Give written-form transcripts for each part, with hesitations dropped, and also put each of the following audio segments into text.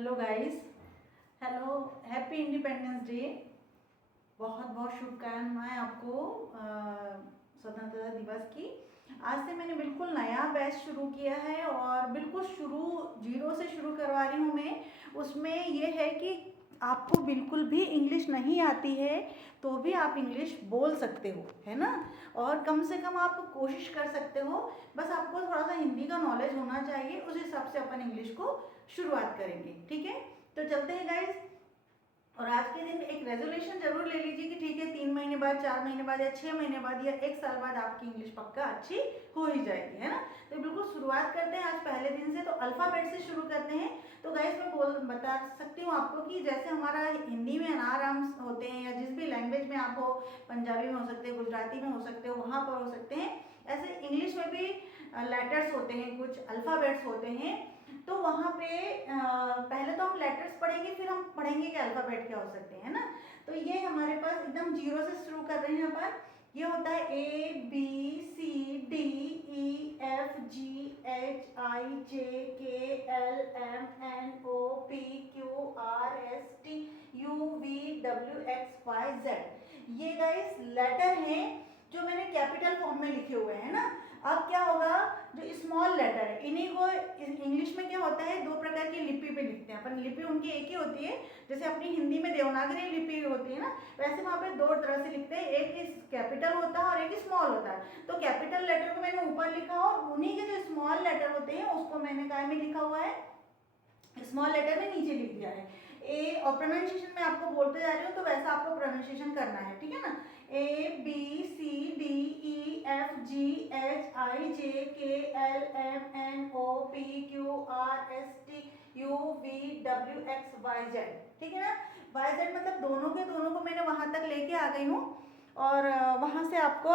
Hello guys, hello, happy independence day. बहुत बहुत शुभकामनाएं आपको स्वतंत्रता दिवस की। आज से मैंने बिल्कुल नया बैच शुरू किया है और बिल्कुल जीरो से शुरू करवा रही हूँ मैं। उसमें ये है कि आपको बिल्कुल भी इंग्लिश नहीं आती है तो भी आप इंग्लिश बोल सकते हो, है ना। और कम से कम आप कोशिश कर सकते हो, बस आपको थोड़ा सा हिंदी का नॉलेज होना चाहिए। उस हिसाब से अपन इंग्लिश को शुरुआत करेंगे, ठीक है। तो चलते हैं गाइस। और आज के दिन एक रेजोल्यूशन जरूर ले लीजिए कि ठीक है 3 महीने बाद, 4 महीने बाद या 6 महीने बाद या 1 साल बाद आपकी इंग्लिश पक्का अच्छी हो ही जाएगी, है ना। तो बिल्कुल शुरुआत करते हैं आज पहले दिन से। तो अल्फाबेट से शुरू करते हैं। तो गाइस मैं बता सकती हूँ आपको कि जैसे हमारा हिंदी में अनाराम्स होते हैं या जिस भी लैंग्वेज में आप हो, पंजाबी में हो सकते हैं, गुजराती में हो सकते हो, वहाँ पर हो सकते हैं, ऐसे इंग्लिश में भी लेटर्स होते हैं, कुछ अल्फाबेट्स होते हैं। तो वहाँ पे पहले तो हम लेटर्स पढ़ेंगे, फिर हम पढ़ेंगे कि अल्फाबेट क्या हो सकते हैं ना। तो ये हमारे पास एकदम जीरो से शुरू कर रहे हैं अपन। ये होता है ABCDEFGHIJKLMNOPQRSTUVWXYZ। ये गाइस लेटर हैं जो मैंने कैपिटल फॉर्म में लिखे हुए हैं ना। अब क्या होगा, जो स्मॉल लेटर है इन्हीं को इंग्लिश में क्या होता है, दो प्रकार की लिपि पे लिखते हैं अपन। लिपि उनकी एक ही होती है, जैसे अपनी हिंदी में देवनागरी लिपि होती है ना, वैसे वहाँ पे दो तरह से लिखते हैं, एक कैपिटल होता है और एक स्मॉल होता है। तो कैपिटल लेटर को मैंने ऊपर लिखा और उन्हीं के जो स्मॉल लेटर होते हैं उसको मैंने काय में लिखा हुआ है, स्मॉल लेटर में नीचे लिख दिया है। ए और प्रोनाउंसिएशन में आपको बोलते जा रही हूँ तो वैसा आपको प्रोनाउंसिएशन करना है, ठीक है ना। ABCDEFGHIJKLMNOPQRSTUVWXYZ, ठीक है ना। YZ मतलब दोनों के दोनों को मैंने वहां तक लेके आ गई हूँ और वहां से आपको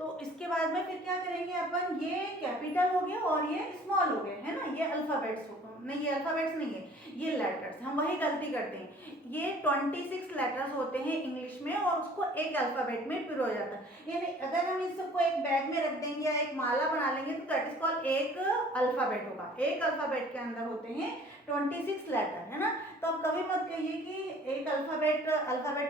तो इसके बाद में फिर क्या करेंगे अपन, ये कैपिटल हो गया और ये स्मॉल हो गए, है ना। ये अल्फाबेट्स नहीं, ये अल्फाबेट्स नहीं है, ये लेटर्स। हम वही गलती करते हैं। ये 26 लेटर्स होते हैं इंग्लिश में और उसको एक अल्फाबेट में पिरो जाता है। यानी अगर हम इस सबको एक बैग में रख देंगे या एक माला बना लेंगे तो दैट इज कॉल्ड एक अल्फाबेट होगा। एक अल्फाबेट के अंदर होते हैं 26 लेटर, है ना। तो आप कभी मत कहिए कि एक अल्फाबेट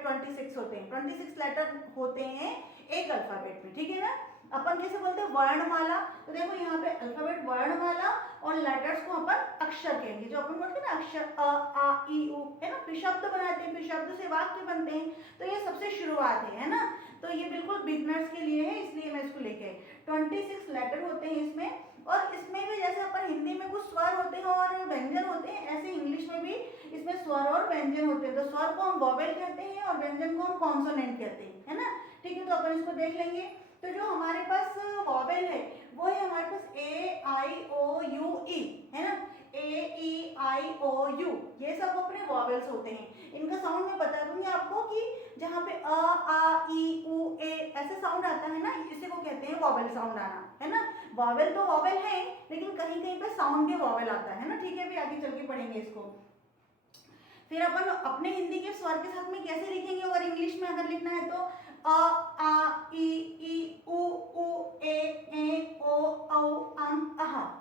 26 होते हैं। 26 लेटर होते हैं एक अल्फाबेट में, ठीक है ना। अपन कैसे बोलते हैं, वर्णमाला। तो देखो यहाँ पे अल्फाबेट वर्णमाला और लेटर्स को अपन अक्षर कहेंगे। जो अपन बोलते हैं ना अक्षर अ आ ई उ, है ना। फिर शब्द बनाते हैं, फिर शब्द से वाक्य बनते हैं। तो ये सबसे शुरुआत है ना। तो ये बिल्कुल बिगनर्स के लिए है, इसलिए मैं इसको लेके आई। 26 लेटर होते हैं इसमें। और इसमें भी जैसे अपन हिंदी में कुछ स्वर होते हैं और व्यंजन होते हैं, ऐसे इंग्लिश में भी इसमें स्वर और व्यंजन होते हैं। तो स्वर को हम वोवेल कहते हैं और व्यंजन को हम कॉन्सोनेंट कहते हैं, है ना। ठीक है, तो अपन इसको देख लेंगे। तो जो हमारे पास वॉवेल है वो है हमारे पास A I O U E, है ना। AEIOU, ये सब अपने वॉवेल्स होते हैं। इनका साउंड मैं बता दूंगी आपको कि जहाँ पे अ आ ई उ ए ऐसे साउंड आता है ना, इसी को कहते हैं वॉवेल साउंड आना, है ना। वॉवेल तो वॉवेल है लेकिन कहीं कहीं पे साउंड भी वॉवेल आता है ना, ठीक है। अभी आगे चल के पढ़ेंगे इसको। फिर अपन अपने हिंदी के स्वर के साथ में कैसे लिखेंगे, और इंग्लिश में अगर लिखना है तो अ आ ई ई उ ए ओ औ अह,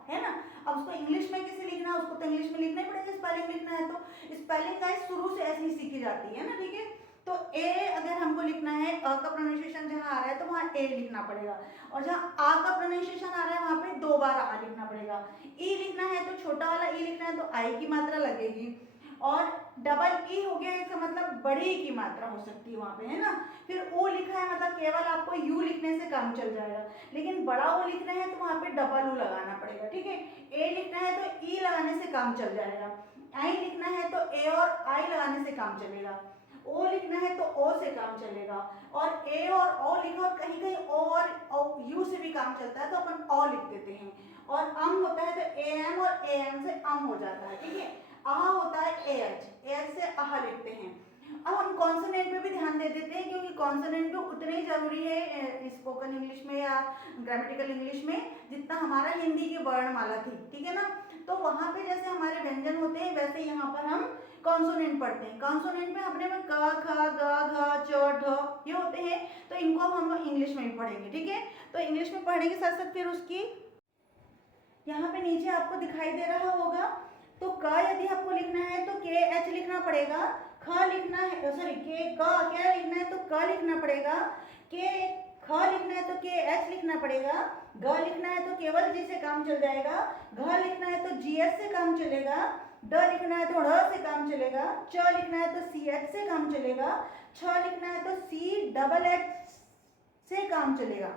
है ना। अब उसको इंग्लिश में कैसे लिखना है, उसको तो इंग्लिश में लिखना ही पड़ेगा। स्पेलिंग लिखना है तो स्पेलिंग का शुरू से ऐसे ही सीखी जाती है ना, ठीक है। तो ए अगर हमको लिखना है, अ का प्रोनाउंसिएशन जहाँ आ रहा है तो वहाँ ए लिखना पड़ेगा, और जहाँ आ का प्रोनाउंसिएशन आ रहा है वहाँ पे 2 बार आ लिखना पड़ेगा। ई लिखना है तो छोटा वाला ई लिखना है तो आई की मात्रा लगेगी, और डबल ई हो गया इसका मतलब बड़ी की मात्रा हो सकती है वहां पे, है ना। फिर ओ लिखा है मतलब केवल आपको यू लिखने से काम चल जाएगा, लेकिन बड़ा ओ लिखना है तो वहां पे डबल ओ लगाना पड़ेगा, ठीक है। ए लिखना है तो ई लगाने से काम चल जाएगा, आई लिखना है तो ए और आई लगाने से काम चलेगा, ओ लिखना है तो ओ से काम चलेगा, और ए और ओ लिखा और कहीं कहीं ओ और यू से भी काम चलता है तो अपन ओ लिख देते हैं। और अम होता है तो ए एम और ए एम से अम हो जाता है, ठीक है। आह होता है एच, एच से आह लिखते हैं। अब हम कॉन्सोनेंट पे भी ध्यान दे देते हैं क्योंकि कॉन्सोनेंट भी उतने ही जरूरी है स्पोकन इंग्लिश में या ग्रामेटिकल इंग्लिश में जितना हमारा हिंदी की वर्णमाला थी, ठीक है ना। तो वहां पे जैसे हमारे व्यंजन होते हैं वैसे यहाँ पर हम कॉन्सोनेंट पढ़ते हैं। कॉन्सोनेंट में अपने में क ख ग घ च ढ ये होते हैं, तो इनको हम इंग्लिश में भी पढ़ेंगे, ठीक है। तो इंग्लिश में पढ़ने के साथ साथ फिर उसकी यहाँ पे नीचे आपको दिखाई दे रहा होगा, तो क यदि आपको लिखना है लिखना पड़ेगा, ख लिखना है, सॉरी के क क्या लिखना है तो क लिखना पड़ेगा, के ख लिखना है तो के एच लिखना पड़ेगा, ग लिखना है तो केवल जी से काम चल जाएगा, घ लिखना है तो जी एच से काम चलेगा, ड लिखना है तो ढ़ से काम चलेगा, च लिखना है तो सी एच से काम चलेगा, छ लिखना है तो सी डबल एच से काम चलेगा,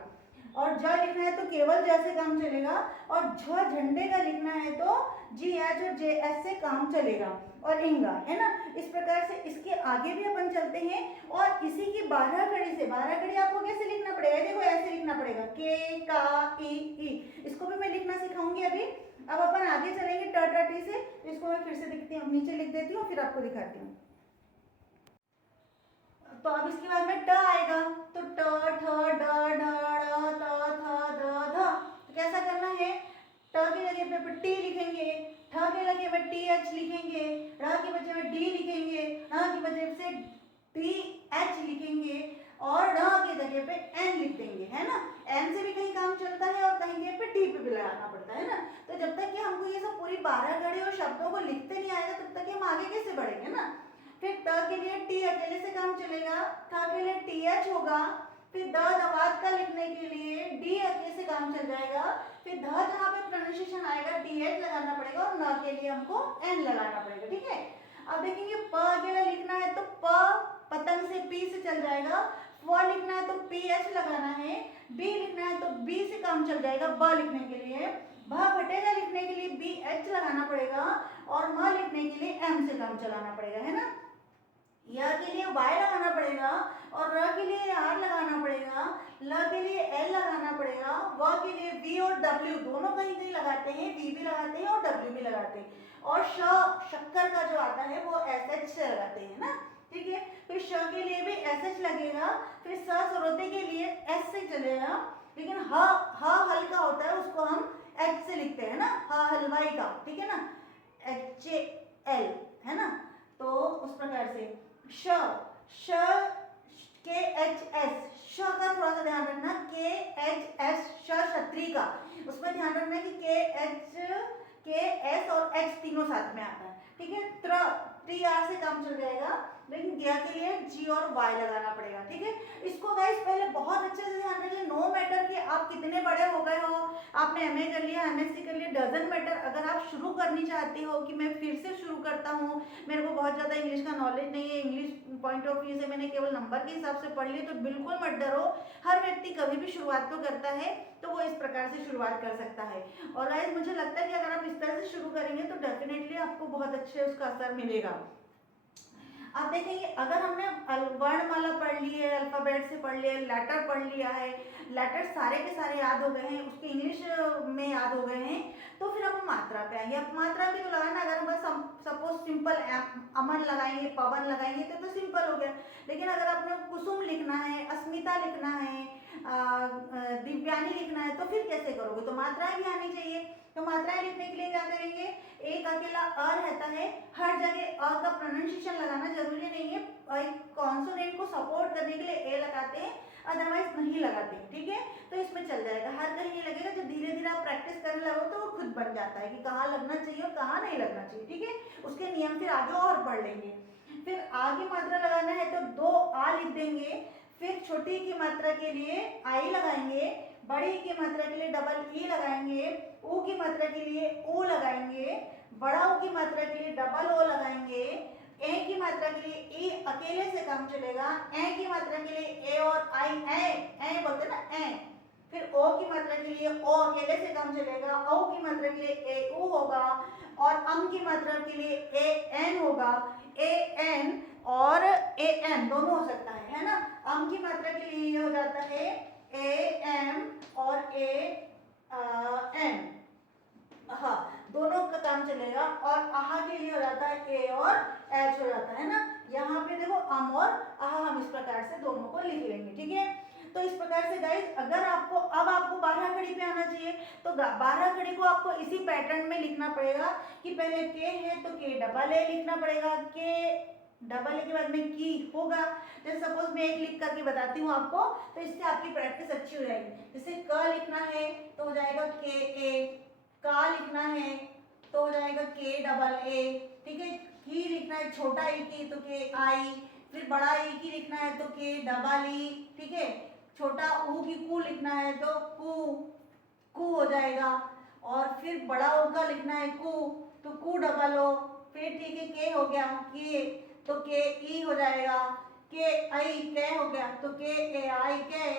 और ज लिखना है तो केवल ज से काम चलेगा, और झ झंडे का लिखना है तो जी एच और जे एस से काम चलेगा, और इंगा है ना। इस प्रकार से इसके आगे भी अपन चलते हैं, और इसी की 12 कड़ी से 12 कड़ी आपको कैसे लिखना पड़ेगा, देखो ऐसे लिखना पड़ेगा, के का ई, इसको भी मैं लिखना सिखाऊंगी अभी। अब अपन आगे चलेंगे ट ट टी से, इसको मैं फिर से दिखती हूँ, नीचे लिख देती हूँ फिर आपको दिखाती हूँ। तो अब इसके बाद में ट आएगा, तो ट ठ ड ढ ड़ त थ द ध, तो कैसा करना है, ट की जगह पे टी लिखेंगे, ठ के जगह पे टी एच लिखेंगे, ड़ की वजह में डी लिखेंगे, ण की वजह से टी एच लिखेंगे, और ड़ की जगह पे एन लिख देंगे, है ना। एन से भी कहीं काम चलता है और कहीं पे टी पे भी लगाना पड़ता है ना। तो जब तक कि हमको ये सब पूरी 12 घड़ी और शब्दों को लिखते नहीं आएगा तब तक हम आगे कैसे बढ़ेंगे ना। फिर त के लिए टी अकेले से काम चलेगा, थ के लिए टी एच होगा, फिर द दवात का लिखने के लिए डी अकेले से काम चल जाएगा, फिर ध जहाँ पे प्रोनाउंसिएशन आएगा डी एच लगाना पड़ेगा, और न के लिए हमको एन लगाना पड़ेगा, ठीक है। अब देखेंगे प अकेला लिखना है तो प पतंग से पी से चल जाएगा, व लिखना है तो पी एच लगाना है, बी लिखना है तो बी से काम चल जाएगा ब लिखने के लिए, भ भटेगा लिखने के लिए बी एच लगाना पड़ेगा, और म लिखने के लिए एम से काम चलाना पड़ेगा, है ना। य के लिए y लगाना पड़ेगा, और र के लिए r लगाना पड़ेगा, ल के लिए l लगाना पड़ेगा, व के लिए v और w दोनों कहीं कहीं लगाते हैं, v भी लगाते हैं और w भी लगाते हैं, और शक्कर का जो आता है वो sh से लगाते हैं ना, ठीक है। फिर श के लिए भी sh लगेगा, फिर स सरोते के लिए s से चलेगा, लेकिन ह हल्का होता है उसको हम h से लिखते हैं ना, ह हलवाई का, ठीक है ना, HL है ना। तो उस प्रकार से श के एच एस, श का थोड़ा सा ध्यान रखना, के एच एस क्षत्रिय का, उसमें ध्यान रखना कि के एस और एच तीनों साथ में आता है, ठीक है। टी आर से काम चल जाएगा, लेकिन गया के लिए जी और वाई लगाना पड़ेगा, ठीक है। इसको गाइस पहले बहुत अच्छे से ध्यान रखिए, नो मैटर कि आप कितने बड़े हो गए हो, आपने एमए कर लिया, एमएससी कर लिया, डजंट मैटर। अगर आप शुरू करनी चाहती हो कि मैं फिर से शुरू करता हूँ, मेरे को बहुत ज़्यादा इंग्लिश का नॉलेज नहीं है, इंग्लिश पॉइंट ऑफ व्यू से मैंने केवल नंबर के हिसाब से पढ़ ली, तो बिल्कुल मत डरो। हर व्यक्ति कभी भी शुरुआत तो करता है, तो वो इस प्रकार से शुरुआत कर सकता है। और गाइस मुझे लगता है कि अगर आप इस तरह से शुरू करेंगे तो डेफिनेटली आपको बहुत अच्छे उसका असर मिलेगा। अब देखेंगे अगर हमने वर्णमाला पढ़ ली है, अल्फाबेट से पढ़ लिया है, लेटर पढ़ लिया है, लेटर सारे के सारे याद हो गए हैं, उसके इंग्लिश में याद हो गए हैं, तो फिर हम मात्रा पे आएंगे। अब मात्रा भी तो लगाना, अगर हम सपोज सिंपल अमन लगाएंगे, पवन लगाएंगे तो सिंपल हो गया, लेकिन अगर आपने कुसुम लिखना है, अस्मिता लिखना है, दिव्यानी लिखना है, तो फिर कैसे करोगे, तो मात्राएं भी आनी चाहिए। तो मात्राएं लिखने के लिए क्या करेंगे, एक अकेला अ रहता है, हर जगह अ का प्रोनाउंसिएशन लगाना जरूरी नहीं है, एक कॉन्सोनेंट को सपोर्ट करने के लिए ए लगाते हैं, अदरवाइज नहीं लगाते, ठीक है। तो इसमें चल जाएगा, हर कहीं नहीं लगेगा, जब धीरे धीरे आप प्रैक्टिस करने लगो तो वो खुद बन जाता है कि कहाँ लगना चाहिए और कहाँ नहीं लगना चाहिए, ठीक है। उसके नियम फिर आगे और पढ़ लेंगे। फिर आगे मात्रा लगाना है तो 2 आ लिख देंगे, फिर छोटी की मात्रा के लिए आई लगाएंगे, बड़ी की मात्रा के लिए डबल ई लगाएंगे, ऊ की मात्रा के लिए ऊ लगाएंगे, बड़ा ऊ की मात्रा के लिए डबल ओ लगाएंगे, ए की मात्रा के लिए ई अकेले से काम चलेगा, ए की मात्रा के लिए ए और आई ए बोलते ना ए, फिर ओ की मात्रा के लिए ओ अकेले से काम चलेगा, औ की मात्रा के लिए ए ऊ होगा, और अम की मात्रा के लिए ए एन होगा, ए एन और ए एम दोनों हो सकता है ना। अम की मात्रा के लिए ये हो जाता है ए एम और ए एन, हाँ दोनों का काम चलेगा, और आहा के लिए हो जाता है ए और एच हो जाता है ना। यहाँ पे देखो अम और आहा हम इस प्रकार से दोनों को लिख लेंगे, ठीक है। तो इस प्रकार से गाइस अगर आपको अब आपको 12 खड़ी पे आना चाहिए, तो 12 खड़ी को आपको इसी पैटर्न में लिखना पड़ेगा कि पहले के है तो के डबल ए लिखना पड़ेगा, के डबल ए के बाद में की होगा। जैसे सपोज मैं एक लिख करके बताती हूँ आपको, तो इससे आपकी प्रैक्टिस अच्छी हो जाएगी। जैसे क लिखना है तो हो जाएगा के ए, का लिखना है तो हो जाएगा के डबल ए, ठीक है। की लिखना है है छोटा ई की तो के आई, फिर बड़ा ई की लिखना है तो के डबल ई, ठीक है। छोटा ऊ की कू लिखना है तो कू, कू हो जाएगा। और फिर बड़ा ओ का लिखना है कू तो कू डबल ओ, फिर ठीक है के हो गया के तो के ई हो जाएगा, के आई के हो गया तो के ए आई के,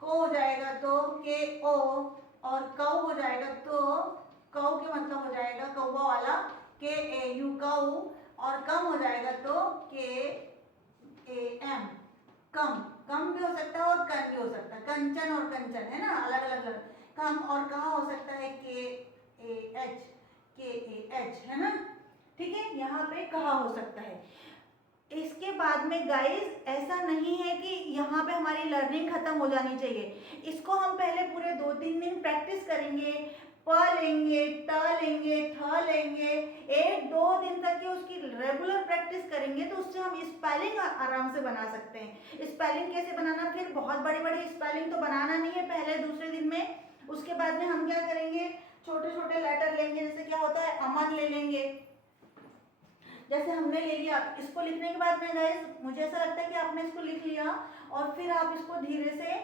को हो जाएगा तो के ओ, और कौ हो जाएगा तो कौ के मतलब हो जाएगा कौवा वाला के ए यू कौ, और कम हो जाएगा तो के ए एम कम, कम भी हो सकता है और कन भी हो सकता है, कंचन और कंचन है ना, अलग अलग कम। और कहा हो सकता है के ए एच है ना, ठीक है। यहाँ पे कहा हो सकता है। इसके बाद में गाइस ऐसा नहीं है कि यहाँ पे हमारी लर्निंग खत्म हो जानी चाहिए। इसको हम पहले पूरे 2-3 दिन प्रैक्टिस करेंगे, प लेंगे, ट लेंगे, थ लेंगे, 1-2 दिन तक की उसकी रेगुलर प्रैक्टिस करेंगे तो उससे हम स्पेलिंग आराम से बना सकते हैं। स्पेलिंग कैसे बनाना, फिर बहुत बड़ी बड़ी स्पेलिंग तो बनाना नहीं है पहले दूसरे दिन में। उसके बाद में हम क्या करेंगे, छोटे छोटे लेटर लेंगे। जैसे क्या होता है, अमन ले लेंगे, जैसे हमने ले लिया। इसको लिखने के बाद में गाइस मुझे ऐसा लगता है कि आपने इसको लिख लिया और फिर आप इसको धीरे से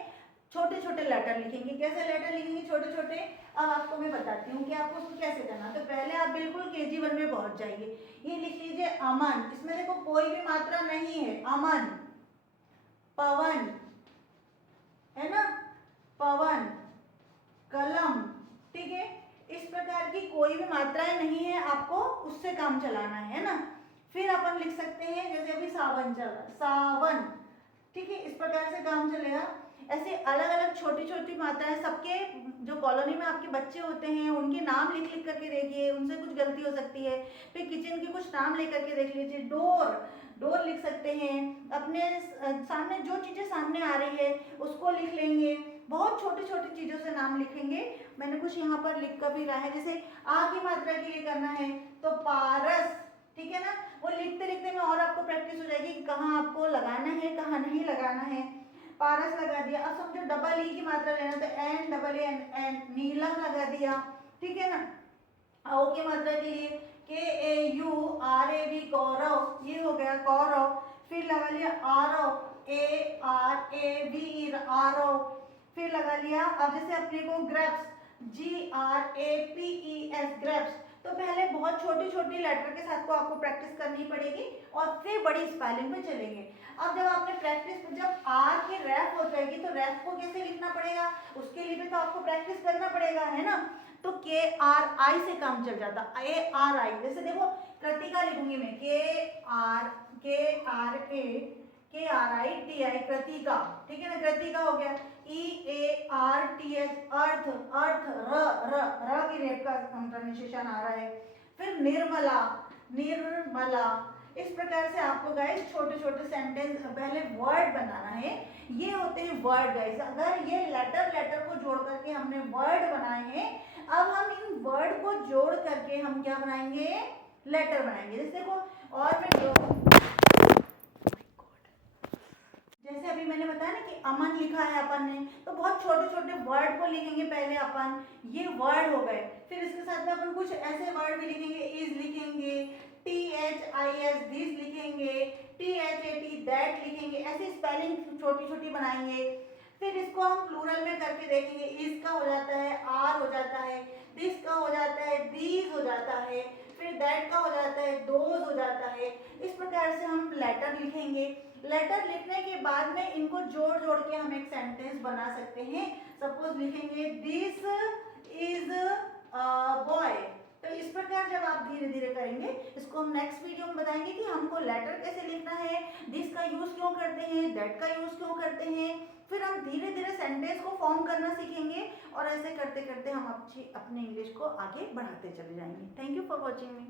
छोटे छोटे लेटर लिखेंगे। कैसे लेटर लिखेंगे छोटे छोटे, अब आपको मैं बताती हूँ कि आपको उसको कैसे करना। तो पहले आप बिल्कुल KG 1 में पहुंच जाइए। ये लिख लीजिए अमन, इसमें देखो कोई भी मात्रा नहीं है, अमन, पवन है ना, पवन, कलम, ठीक है। इस प्रकार की कोई भी मात्राएं नहीं है, आपको उससे काम चलाना है ना। फिर अपन लिख सकते हैं जैसे अभी सावन चल रहा, सावन, ठीक है। इस प्रकार से काम चलेगा। ऐसे अलग अलग छोटी छोटी मात्राएं, सबके जो कॉलोनी में आपके बच्चे होते हैं उनके नाम लिख लिख करके देखिए, उनसे कुछ गलती हो सकती है। फिर किचन के कुछ नाम लेकर के देख लीजिए, डोर, डोर लिख सकते हैं। अपने सामने जो चीजें सामने आ रही है उसको लिख लेंगे। बहुत छोटी छोटी चीजों से नाम लिखेंगे। मैंने कुछ यहाँ पर लिख कर भी रहा है, जैसे आ की मात्रा के लिए करना है तो पारस, ठीक है ना। वो लिखते लिखते में और आपको प्रैक्टिस हो जाएगी कि कहाँ आपको लगाना है कहाँ नहीं लगाना है। पारस लगा दिया। अब समझो डबल ई की मात्रा लेना तो एन डबल एन एन, नीलम लगा दिया, ठीक है ना। ओ की मात्रा के लिए KAURAV कौरव, ये हो गया कौरव। फिर लगा लिया आरव, ARAVE आरव। फिर लगा लिया, अब जैसे अपने को ग्रेप्स, GRAPES ग्रेप्स। तो पहले बहुत छोटी छोटी लेटर के साथ को आपको प्रैक्टिस करनी पड़ेगी और फिर बड़ी स्पेलिंग पे चलेंगे। अब जब आपने प्रैक्टिस, जब आर की रैप हो जाएगी तो रैप को कैसे लिखना पड़ेगा, उसके लिए भी तो आपको प्रैक्टिस करना पड़ेगा, है ना। तो KRI से काम चल जाता, ARI। जैसे देखो कृतिका लिखूंगी मैं, KRATI कृतिका, ठीक है ना, कृतिका हो गया। EARTH अर्थ, अर्थ, र की रेप का प्रोनाउंसिएशन आ रहा है। फिर निर्मला, निर्मला। इस प्रकार से आपको गाइस छोटे छोटे सेंटेंस, पहले वर्ड बनाना है। ये होते हैं वर्ड गाइस। अगर ये लेटर लेटर को जोड़ करके हमने वर्ड बनाए हैं, अब हम इन वर्ड को जोड़ करके हम क्या बनाएंगे, लेटर बनाएंगे। जैसे देखो, और मैं जैसे अभी मैंने बताया ना कि अमन लिखा है अपन ने, तो बहुत छोटे छोटे वर्ड को लिखेंगे पहले अपन, ये वर्ड हो गए। फिर इसके साथ में अपन कुछ ऐसे वर्ड भी लिखेंगे, इज लिखेंगे, THIS दिस लिखेंगे, THAT दैट लिखेंगे। ऐसे स्पेलिंग छोटी छोटी बनाएंगे। फिर इसको हम प्लूरल में करके देखेंगे, इज का हो जाता है आर हो जाता है, दिस का हो जाता है दीज हो जाता है, फिर दैट का हो जाता है दोज हो जाता है। इस प्रकार से हम लेटर लिखेंगे। लेटर लिखने के बाद में इनको जोड़ जोड़ के हम एक सेंटेंस बना सकते हैं। सपोज लिखेंगे दिस इज अ बॉय। तो इस प्रकार जब आप धीरे धीरे करेंगे, इसको हम नेक्स्ट वीडियो में बताएंगे कि हमको लेटर कैसे लिखना है, दिस का यूज क्यों करते हैं, दैट का यूज क्यों करते हैं। फिर हम धीरे धीरे सेंटेंस को फॉर्म करना सीखेंगे और ऐसे करते करते हम अपने इंग्लिश को आगे बढ़ाते चले जाएंगे। Thank you for watching me.